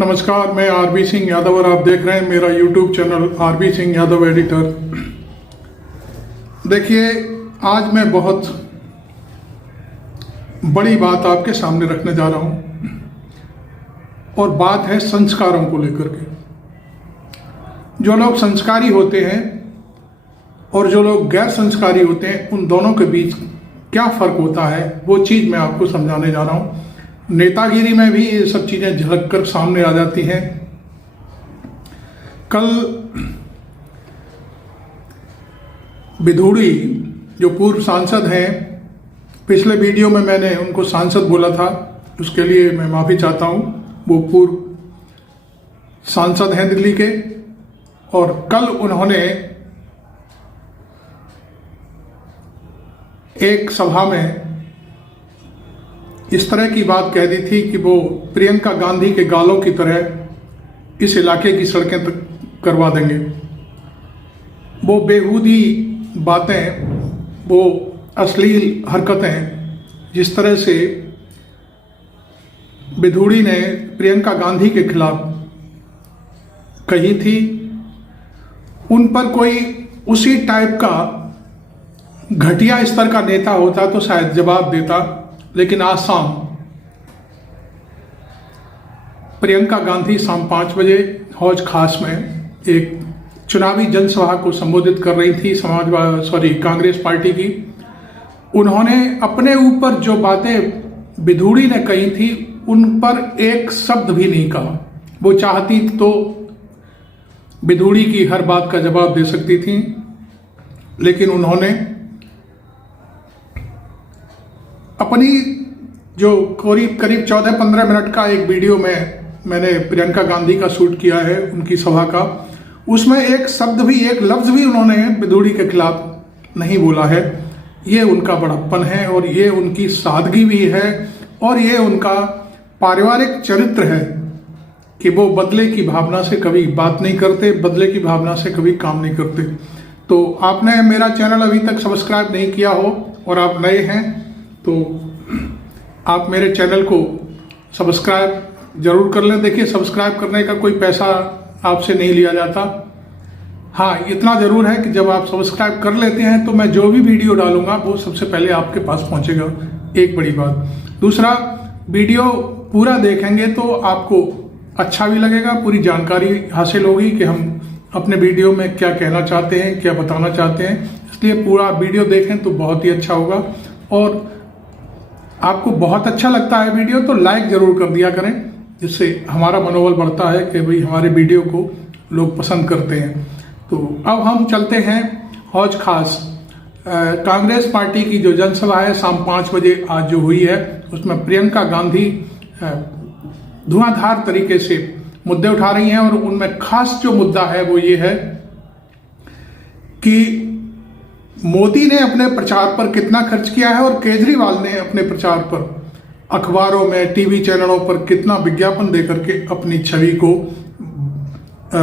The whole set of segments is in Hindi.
नमस्कार, मैं आरबी सिंह यादव और आप देख रहे हैं मेरा YouTube channel R B Singh Yadav editor. देखिए, आज मैं बहुत बड़ी बात आपके सामने रखने जा रहा हूं और बात है संस्कारों को लेकर के। जो लोग संस्कारी होते हैं और जो लोग गैर संस्कारी होते हैं, उन दोनों के बीच क्या फर्क होता है, वो चीज़ मैं आपको समझाने जा रहा हूं। नेतागिरी में भी ये सब चीजें झलक कर सामने आ जाती हैं। कल बिधूड़ी जो पूर्व सांसद हैं, पिछले वीडियो में मैंने उनको सांसद बोला था, उसके लिए मैं माफी चाहता हूं। वो पूर्व सांसद हैं दिल्ली के, और कल उन्होंने एक सभा में इस तरह की बात कह दी थी कि वो प्रियंका गांधी के गालों की तरह इस इलाके की सड़कें तक करवा देंगे। वो बेहूदी बातें, वो अश्लील हरकतें जिस तरह से बिधूड़ी ने प्रियंका गांधी के खिलाफ कही थी, उन पर कोई उसी टाइप का घटिया स्तर का नेता होता तो शायद जवाब देता। लेकिन आज शाम प्रियंका गांधी शाम 5 बजे हौज खास में एक चुनावी जनसभा को संबोधित कर रही थी कांग्रेस पार्टी की। उन्होंने अपने ऊपर जो बातें बिधूड़ी ने कही थी, उन पर एक शब्द भी नहीं कहा। वो चाहती तो बिधूड़ी की हर बात का जवाब दे सकती थी, लेकिन उन्होंने अपनी जो करीब 14-15 मिनट का एक वीडियो में मैंने प्रियंका गांधी का शूट किया है, उनकी सभा का, उसमें एक शब्द भी, एक लफ्ज भी उन्होंने बिधूड़ी के खिलाफ नहीं बोला है। ये उनका बड़प्पन है और ये उनकी सादगी भी है और ये उनका पारिवारिक चरित्र है कि वो बदले की भावना से कभी बात नहीं करते, बदले की भावना से कभी काम नहीं करते। तो आपने मेरा चैनल अभी तक सब्सक्राइब नहीं किया हो और आप नए हैं तो आप मेरे चैनल को सब्सक्राइब जरूर कर लें। देखिए, सब्सक्राइब करने का कोई पैसा आपसे नहीं लिया जाता। हाँ, इतना जरूर है कि जब आप सब्सक्राइब कर लेते हैं तो मैं जो भी वीडियो डालूंगा वो सबसे पहले आपके पास पहुंचेगा, एक बड़ी बात। दूसरा, वीडियो पूरा देखेंगे तो आपको अच्छा भी लगेगा, पूरी जानकारी हासिल होगी कि हम अपने वीडियो में क्या कहना चाहते हैं, क्या बताना चाहते हैं। इसलिए पूरा वीडियो देखें तो बहुत ही अच्छा होगा। और आपको बहुत अच्छा लगता है वीडियो तो लाइक जरूर कर दिया करें, जिससे हमारा मनोबल बढ़ता है कि भाई हमारे वीडियो को लोग पसंद करते हैं। तो अब हम चलते हैं हौज खास। कांग्रेस पार्टी की जो जनसभा है शाम 5 बजे आज जो हुई है, उसमें प्रियंका गांधी धुआंधार तरीके से मुद्दे उठा रही हैं और उनमें खास जो मुद्दा है वो ये है कि मोदी ने अपने प्रचार पर कितना खर्च किया है और केजरीवाल ने अपने प्रचार पर अखबारों में, टीवी चैनलों पर कितना विज्ञापन देकर के अपनी छवि को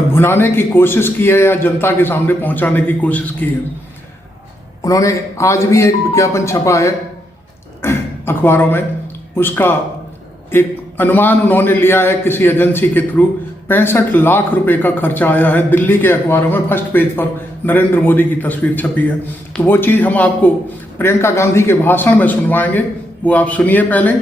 भुनाने की कोशिश की है या जनता के सामने पहुंचाने की कोशिश की है। उन्होंने आज भी एक विज्ञापन छपा है अखबारों में, उसका एक अनुमान उन्होंने लिया है किसी एजेंसी के थ्रू। 65 लाख रुपए का खर्चा आया है। दिल्ली के अखबारों में फर्स्ट पेज पर नरेंद्र मोदी की तस्वीर छपी है। तो वो चीज़ हम आपको प्रियंका गांधी के भाषण में सुनवाएंगे, वो आप सुनिए पहले,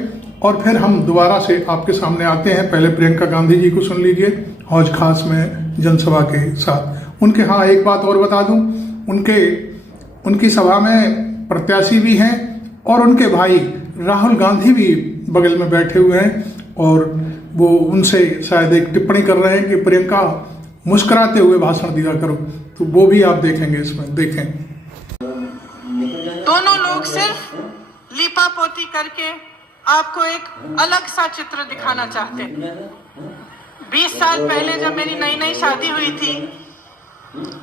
और फिर हम दोबारा से आपके सामने आते हैं। पहले प्रियंका गांधी जी को सुन लीजिए हौज खास में जनसभा के साथ। उनके, हाँ, एक बात और बता दूं, उनकी सभा में प्रत्याशी भी हैं और उनके भाई राहुल गांधी भी बगल में बैठे हुए हैं और वो उनसे शायद एक टिप्पणी कर रहे हैं कि प्रियंका मुस्कुराते हुए भाषण दिया करो। तो वो भी आप देखेंगे, इसमें देखें। दोनों लोग सिर्फ लीपापोती करके आपको एक अलग सा चित्र दिखाना चाहते हैं। 20 साल पहले जब मेरी नई नई शादी हुई थी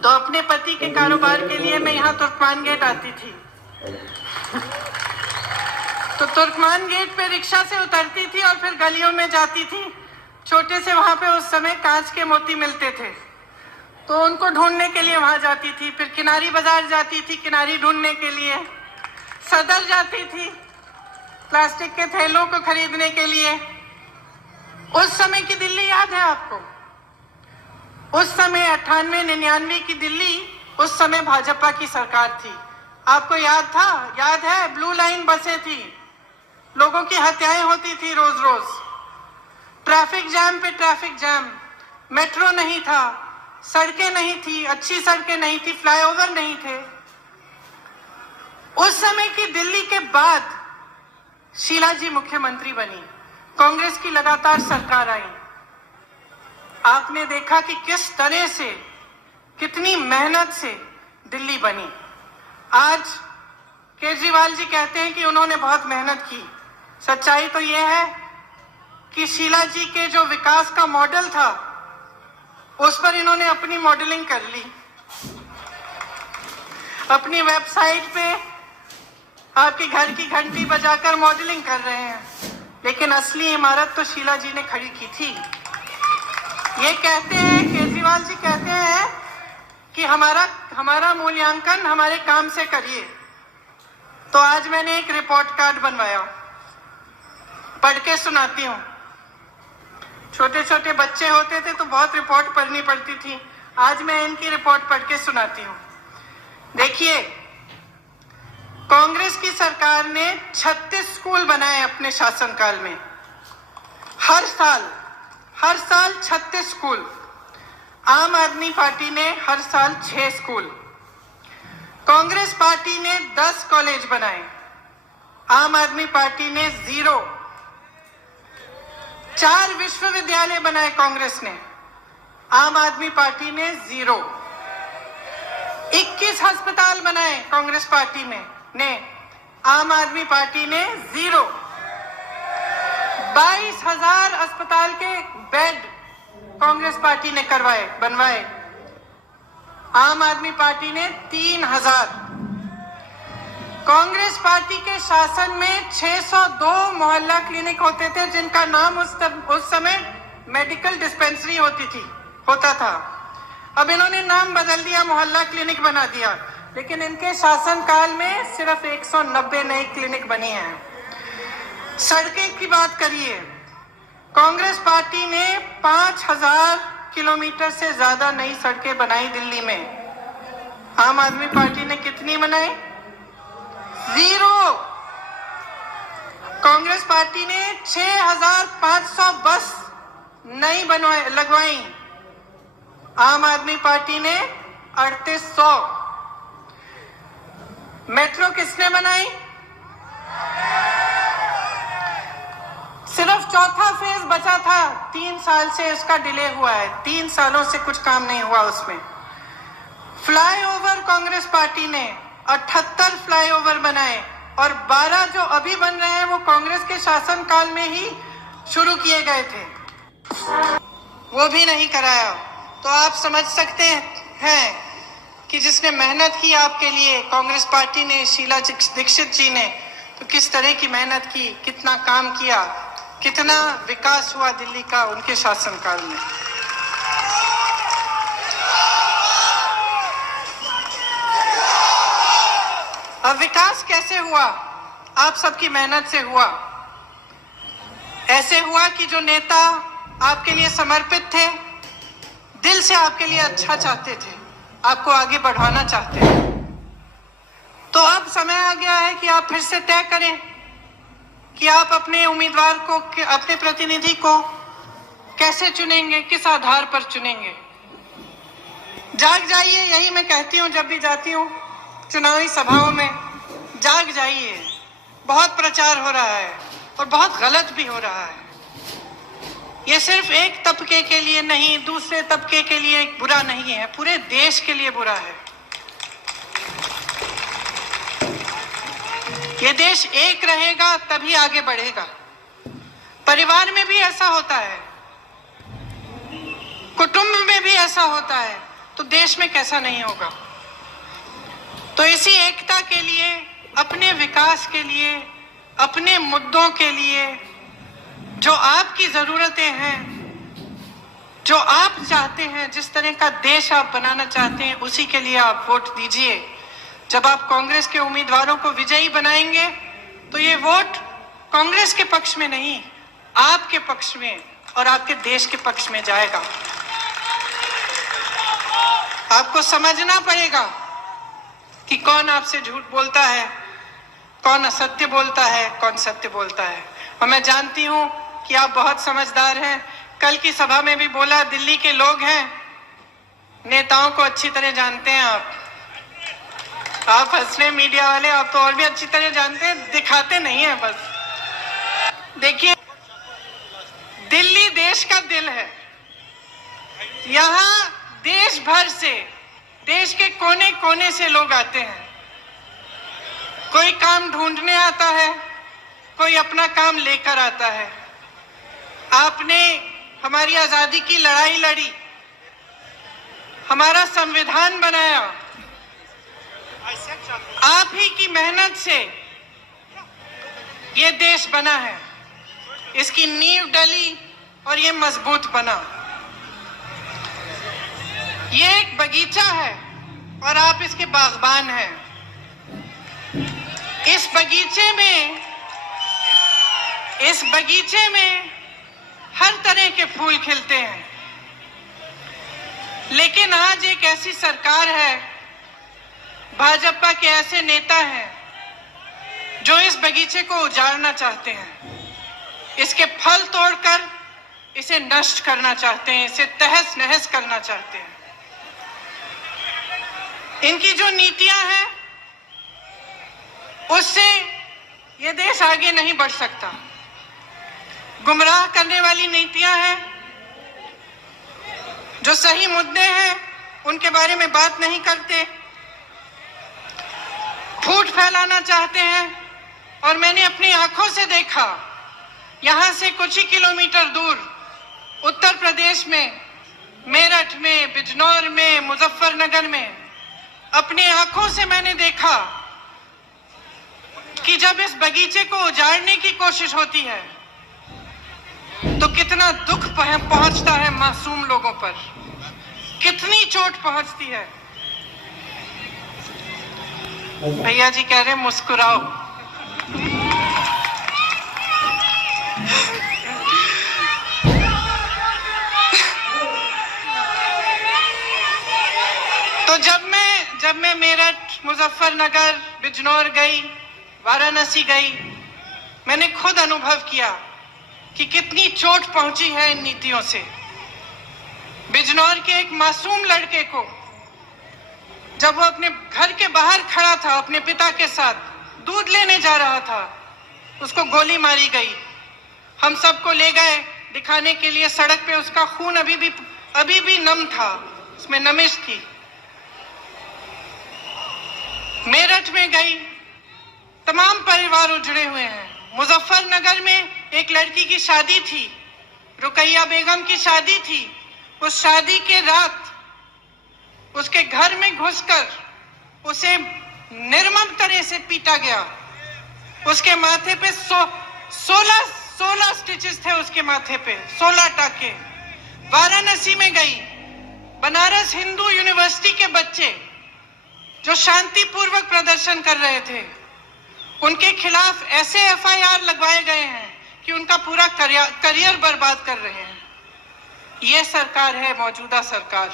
तो अपने पति के कारोबार के लिए मैं यहाँ तुर्कमान गेट आती थी। तो तुर्कमान गेट पे रिक्शा से उतरती थी और फिर गलियों में जाती थी। छोटे से वहां पे उस समय कांच के मोती मिलते थे, तो उनको ढूंढने के लिए वहां जाती थी। फिर किनारी बाजार जाती थी किनारी ढूंढने के लिए। सदर जाती थी प्लास्टिक के थैलों को खरीदने के लिए। उस समय की दिल्ली याद है आपको? उस समय 98-99 की दिल्ली, उस समय भाजपा की सरकार थी। आपको याद था? याद है? ब्लू लाइन बसें थी, लोगों की हत्याएं होती थी रोज रोज, ट्रैफिक जैम पे ट्रैफिक जैम, मेट्रो नहीं था, सड़कें नहीं थी, अच्छी सड़कें नहीं थी, फ्लाईओवर नहीं थे। उस समय की दिल्ली के बाद शीला जी मुख्यमंत्री बनी, कांग्रेस की लगातार सरकार आई। आपने देखा कि किस तरह से, कितनी मेहनत से दिल्ली बनी। आज केजरीवाल जी कहते हैं कि उन्होंने बहुत मेहनत की। सच्चाई तो यह है कि शीला जी के जो विकास का मॉडल था, उस पर इन्होंने अपनी मॉडलिंग कर ली। अपनी वेबसाइट पे आपके घर की घंटी बजाकर मॉडलिंग कर रहे हैं, लेकिन असली इमारत तो शीला जी ने खड़ी की थी। ये कहते हैं, केजरीवाल जी कहते हैं कि हमारा मूल्यांकन हमारे काम से करिए। तो आज मैंने एक रिपोर्ट कार्ड बनवाया, पढ़ के सुनाती हूँ। छोटे छोटे बच्चे होते थे तो बहुत रिपोर्ट पढ़नी पड़ती थी, आज मैं इनकी रिपोर्ट पढ़ के सुनाती हूँ। देखिए, कांग्रेस की सरकार ने 36 स्कूल बनाए अपने शासनकाल में। हर साल 36 स्कूल। आम आदमी पार्टी ने हर साल 6 स्कूल। कांग्रेस पार्टी ने 10 कॉलेज बनाए, आम आदमी पार्टी ने 0। 4 विश्वविद्यालय बनाए कांग्रेस ने, आम आदमी पार्टी ने 0। 21 अस्पताल बनाए कांग्रेस पार्टी ने, आम आदमी पार्टी ने 0। 22,000 अस्पताल के बेड कांग्रेस पार्टी ने बनवाए, आम आदमी पार्टी ने 3,000। कांग्रेस पार्टी के शासन में 602 मोहल्ला क्लिनिक होते थे, जिनका नाम उस समय मेडिकल डिस्पेंसरी होता था। अब इन्होंने नाम बदल दिया, मोहल्ला क्लिनिक बना दिया, लेकिन इनके शासनकाल में सिर्फ 190 नई क्लिनिक बनी हैं। सड़कें की बात करिए, कांग्रेस पार्टी ने 5,000 किलोमीटर से ज्यादा नई सड़कें बनाई दिल्ली में। आम आदमी पार्टी ने कितनी बनाई? 0। कांग्रेस पार्टी ने 6,500 बस नई लगवाई, आम आदमी पार्टी ने 3,800। मेट्रो किसने बनाई? सिर्फ चौथा फेज बचा था, 3 साल से इसका डिले हुआ है, 3 सालों से कुछ काम नहीं हुआ उसमें। फ्लाईओवर कांग्रेस पार्टी ने 78 फ्लाईओवर बनाए, और 12 जो अभी बन रहे हैं वो कांग्रेस के शासनकाल में ही शुरू किए गए थे, वो भी नहीं कराया। तो आप समझ सकते हैं कि जिसने मेहनत की आपके लिए, कांग्रेस पार्टी ने, शीला दीक्षित जी ने, तो किस तरह की मेहनत की, कितना काम किया, कितना विकास हुआ दिल्ली का उनके शासनकाल में। अब विकास कैसे हुआ? आप सबकी मेहनत से हुआ। ऐसे हुआ कि जो नेता आपके लिए समर्पित थे, दिल से आपके लिए अच्छा चाहते थे, आपको आगे बढ़ाना चाहते थे, तो अब समय आ गया है कि आप फिर से तय करें कि आप अपने उम्मीदवार को, अपने प्रतिनिधि को कैसे चुनेंगे, किस आधार पर चुनेंगे। जाग जाइए, यही मैं कहती हूँ जब भी जाती हूँ चुनावी सभाओं में, जाग जाइए। बहुत प्रचार हो रहा है और बहुत गलत भी हो रहा है। ये सिर्फ एक तबके के लिए नहीं, दूसरे तबके के लिए बुरा नहीं है, पूरे देश के लिए बुरा है। ये देश एक रहेगा तभी आगे बढ़ेगा। परिवार में भी ऐसा होता है, कुटुंब में भी ऐसा होता है, तो देश में कैसा नहीं होगा। तो इसी एकता के लिए, अपने विकास के लिए, अपने मुद्दों के लिए, जो आपकी जरूरतें हैं, जो आप चाहते हैं, जिस तरह का देश आप बनाना चाहते हैं, उसी के लिए आप वोट दीजिए। जब आप कांग्रेस के उम्मीदवारों को विजयी बनाएंगे तो ये वोट कांग्रेस के पक्ष में नहीं, आपके पक्ष में, और आपके देश के पक्ष में जाएगा। आपको समझना पड़ेगा कि कौन आपसे झूठ बोलता है, कौन असत्य बोलता है, कौन सत्य बोलता है। और मैं जानती हूं कि आप बहुत समझदार हैं। कल की सभा में भी बोला, दिल्ली के लोग हैं, नेताओं को अच्छी तरह जानते हैं आप हंस रहे मीडिया वाले, आप तो और भी अच्छी तरह जानते हैं, दिखाते नहीं हैं बस। देखिए, दिल्ली देश का दिल है। यहाँ देश भर से, देश के कोने कोने से लोग आते हैं। कोई काम ढूंढने आता है, कोई अपना काम लेकर आता है। आपने हमारी आजादी की लड़ाई लड़ी, हमारा संविधान बनाया, आप ही की मेहनत से ये देश बना है, इसकी नींव डली और ये मजबूत बना। ये एक बगीचा है और आप इसके बागबान हैं। इस बगीचे में हर तरह के फूल खिलते हैं। लेकिन आज एक ऐसी सरकार है, भाजपा के ऐसे नेता हैं जो इस बगीचे को उजाड़ना चाहते हैं, इसके फल तोड़कर इसे नष्ट करना चाहते हैं, इसे तहस नहस करना चाहते हैं। इनकी जो नीतियां हैं उससे ये देश आगे नहीं बढ़ सकता। गुमराह करने वाली नीतियां हैं, जो सही मुद्दे हैं उनके बारे में बात नहीं करते, फूट फैलाना चाहते हैं। और मैंने अपनी आंखों से देखा, यहां से कुछ ही किलोमीटर दूर उत्तर प्रदेश में, मेरठ में, बिजनौर में, मुजफ्फरनगर में, अपनी आंखों से मैंने देखा कि जब इस बगीचे को उजाड़ने की कोशिश होती है तो कितना दुख पहुंचता है मासूम लोगों पर, कितनी चोट पहुंचती है। भैया जी कह रहे हैं मुस्कुराओ। तो जब मैं मेरठ, मुजफ्फरनगर, बिजनौर गई, वाराणसी गई, मैंने खुद अनुभव किया कि कितनी चोट पहुंची है इन नीतियों से। बिजनौर के एक मासूम लड़के को, जब वो अपने घर के बाहर खड़ा था अपने पिता के साथ, दूध लेने जा रहा था, उसको गोली मारी गई। हम सबको ले गए दिखाने के लिए। सड़क पे उसका खून अभी भी नम था, उसमें नमिश थी। मेरठ में गई, तमाम परिवार उजड़े हुए हैं। मुजफ्फरनगर में एक लड़की की शादी थी, रुकैया बेगम की शादी थी। उस शादी के रात उसके घर में घुसकर उसे निर्मम तरह से पीटा गया। उसके माथे पे 16 स्टिचेस थे, उसके माथे पे 16 टाके। वाराणसी में गई, बनारस हिंदू यूनिवर्सिटी के बच्चे जो शांतिपूर्वक प्रदर्शन कर रहे थे, उनके खिलाफ ऐसे एफआईआर लगवाए गए हैं कि उनका पूरा करियर बर्बाद कर रहे हैं। ये सरकार है मौजूदा सरकार।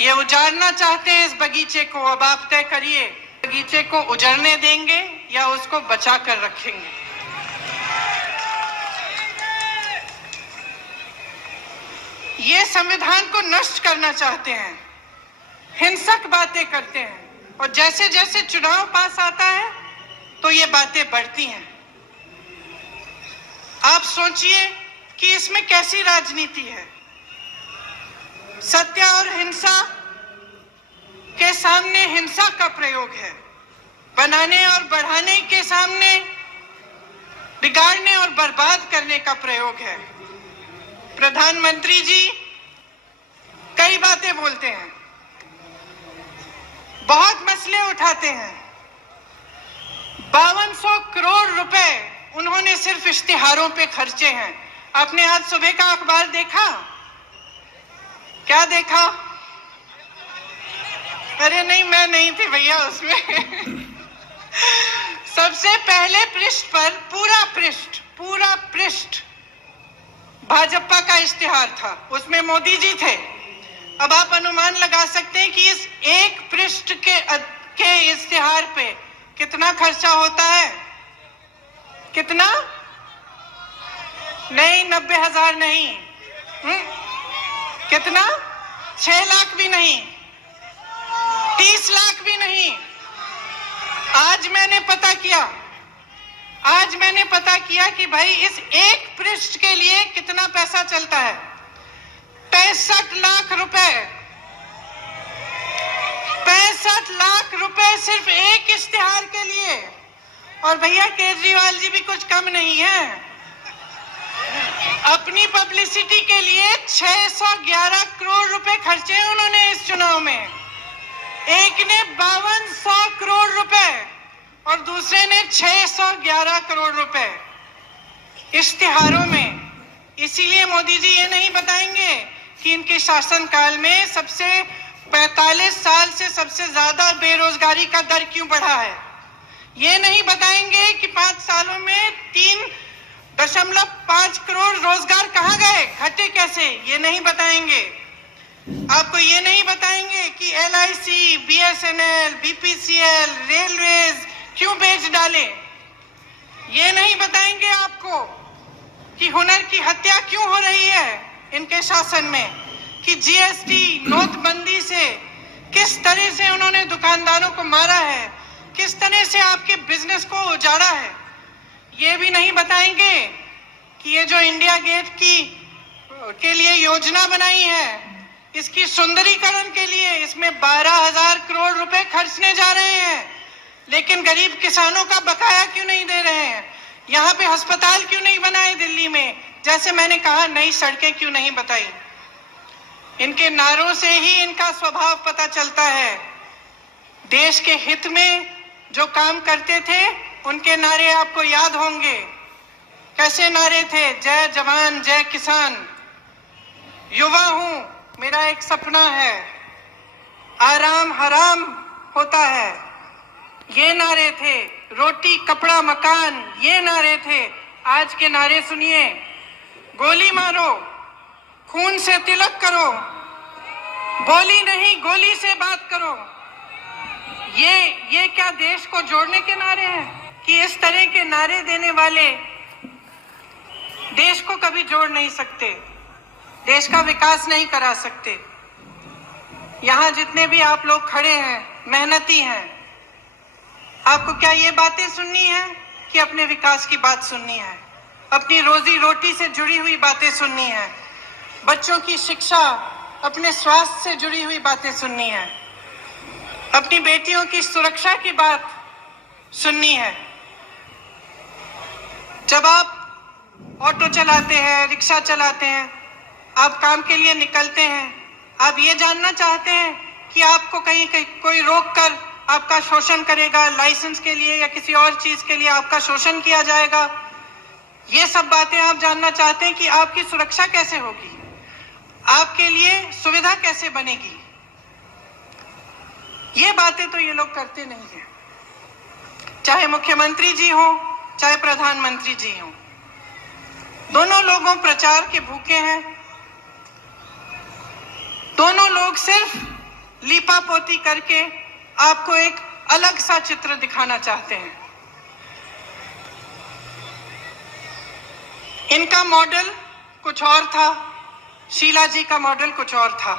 ये उजाड़ना चाहते हैं इस बगीचे को। अब आप तय करिए, बगीचे को उजड़ने देंगे या उसको बचा कर रखेंगे। ये संविधान को नष्ट करना चाहते हैं, हिंसक बातें करते हैं, और जैसे जैसे चुनाव पास आता है तो ये बातें बढ़ती हैं। आप सोचिए कि इसमें कैसी राजनीति है। सत्य और हिंसा के सामने हिंसा का प्रयोग है, बनाने और बढ़ाने के सामने बिगाड़ने और बर्बाद करने का प्रयोग है। प्रधानमंत्री जी कई बातें बोलते हैं, बहुत मसले उठाते हैं। 5200 करोड़ रुपए उन्होंने सिर्फ इश्तिहारों पे खर्चे हैं। आपने आज सुबह का अखबार देखा? क्या देखा? अरे नहीं, मैं नहीं थी भैया उसमें। सबसे पहले पृष्ठ पर पूरा पृष्ठ भाजपा का इश्तिहार था, उसमें मोदी जी थे। अब आप अनुमान लगा सकते हैं कि इस एक पृष्ठ के इश्तिहार पे कितना खर्चा होता है। कितना? नहीं, 90,000 नहीं। कितना? 6 लाख भी नहीं, 30 लाख भी नहीं। आज मैंने पता किया कि भाई इस एक पृष्ठ के लिए कितना पैसा चलता है। 65 लाख रुपए, 65 लाख रुपए सिर्फ एक इश्तिहार के लिए। और भैया केजरीवाल जी भी कुछ कम नहीं है। अपनी पब्लिसिटी के लिए 611 करोड़ रुपए खर्चे उन्होंने इस चुनाव में। एक ने 5200 करोड़ रुपए और दूसरे ने 611 करोड़ रुपए इश्तिहारों में। इसीलिए मोदी जी ये नहीं बताएंगे कि इनके शासनकाल में 45 साल से सबसे ज्यादा बेरोजगारी का दर क्यों बढ़ा है। ये नहीं बताएंगे कि 5 सालों में 3.5 करोड़ रोजगार कहां गए, घटे कैसे, ये नहीं बताएंगे। आपको ये नहीं बताएंगे कि LIC, BSNL, BPCL, रेलवेज क्यों बेच डाले। ये नहीं बताएंगे आपको कि हुनर की हत्या क्यों हो रही है इनके शासन में, कि GST नोटबंदी से किस तरह से उन्होंने दुकानदारों को मारा है, किस तरह से आपके बिजनेस को उजाड़ा है। ये भी नहीं बताएंगे कि ये जो इंडिया गेट के लिए योजना बनाई है, इसकी सुंदरीकरण के लिए इसमें 12,000 करोड़ रुपए खर्चने जा रहे हैं, लेकिन गरीब किसानों का बकाया क्यों नहीं दे रहे हैं। यहाँ पे अस्पताल क्यों नहीं बनाए दिल्ली में, जैसे मैंने कहा नई सड़कें क्यों नहीं बताई। इनके नारों से ही इनका स्वभाव पता चलता है। देश के हित में जो काम करते थे उनके नारे आपको याद होंगे। कैसे नारे थे? जय जवान जय किसान, युवा हूं मेरा एक सपना है, आराम हराम होता है, ये नारे थे। रोटी कपड़ा मकान, ये नारे थे। आज के नारे सुनिए, गोली मारो, खून से तिलक करो, बोली नहीं गोली से बात करो। ये क्या देश को जोड़ने के नारे हैं? कि इस तरह के नारे देने वाले देश को कभी जोड़ नहीं सकते, देश का विकास नहीं करा सकते। यहाँ जितने भी आप लोग खड़े हैं, मेहनती हैं, आपको क्या ये बातें सुननी है कि अपने विकास की बात सुननी है, अपनी रोजी रोटी से जुड़ी हुई बातें सुननी है, बच्चों की शिक्षा, अपने स्वास्थ्य से जुड़ी हुई बातें सुननी है, अपनी बेटियों की सुरक्षा की बात सुननी है। जब आप ऑटो चलाते हैं, रिक्शा चलाते हैं, आप काम के लिए निकलते हैं, आप ये जानना चाहते हैं कि आपको कहीं कोई रोक कर आपका शोषण करेगा, लाइसेंस के लिए या किसी और चीज के लिए आपका शोषण किया जाएगा। ये सब बातें आप जानना चाहते हैं कि आपकी सुरक्षा कैसे होगी, आपके लिए सुविधा कैसे बनेगी। ये बातें तो ये लोग करते नहीं है, चाहे मुख्यमंत्री जी हो चाहे प्रधानमंत्री जी हो। दोनों लोगों प्रचार के भूखे हैं। दोनों लोग सिर्फ लीपापोती करके आपको एक अलग सा चित्र दिखाना चाहते हैं। इनका मॉडल कुछ और था, शीला जी का मॉडल कुछ और था।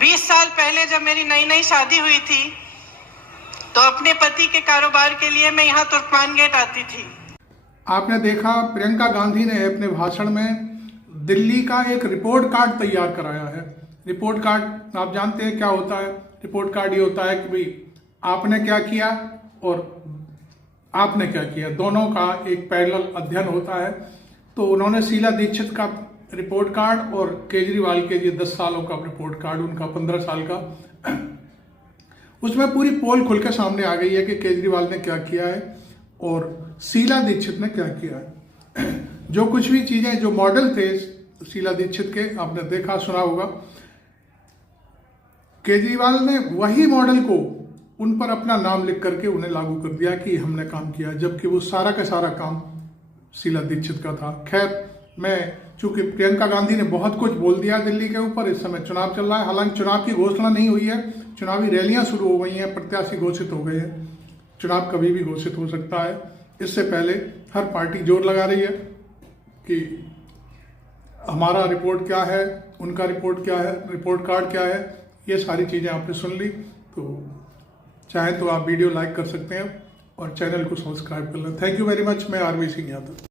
20 साल पहले जब मेरी नई नई शादी हुई थी तो अपने पति के कारोबार के लिए मैं यहाँ तुर्कमान गेट आती थी। आपने देखा प्रियंका गांधी ने अपने भाषण में दिल्ली का एक रिपोर्ट कार्ड तैयार कराया है। रिपोर्ट कार्ड आप जानते हैं क्या होता है? रिपोर्ट कार्ड ये होता है कि भाई आपने क्या किया और आपने क्या किया, दोनों का एक पैरेलल अध्ययन होता है। तो उन्होंने शीला दीक्षित का रिपोर्ट कार्ड और केजरीवाल के लिए 10 सालों का रिपोर्ट कार्ड, उनका 15 साल का, उसमें पूरी पोल खुल के सामने आ गई है कि केजरीवाल ने क्या किया है और शीला दीक्षित ने क्या किया है। जो कुछ भी चीजें, जो मॉडल थे शीला दीक्षित के, आपने देखा सुना होगा, केजरीवाल ने वही मॉडल को उन पर अपना नाम लिख करके उन्हें लागू कर दिया कि हमने काम किया, जबकि वो सारा का सारा काम शीला दीक्षित का था। खैर, मैं चूंकि प्रियंका गांधी ने बहुत कुछ बोल दिया दिल्ली के ऊपर, इस समय चुनाव चल रहा है। हालांकि चुनाव की घोषणा नहीं हुई है, चुनावी रैलियां शुरू हो गई हैं, प्रत्याशी घोषित हो गए हैं। चुनाव कभी भी घोषित हो सकता है। इससे पहले हर पार्टी जोर लगा रही है कि हमारा रिपोर्ट क्या है, उनका रिपोर्ट क्या है, रिपोर्ट कार्ड क्या है। ये सारी चीज़ें आपने सुन ली, तो चाहे तो आप वीडियो लाइक कर सकते हैं और चैनल को सब्सक्राइब कर लें। Thank you very much. मैं आरवी सिंह यादव।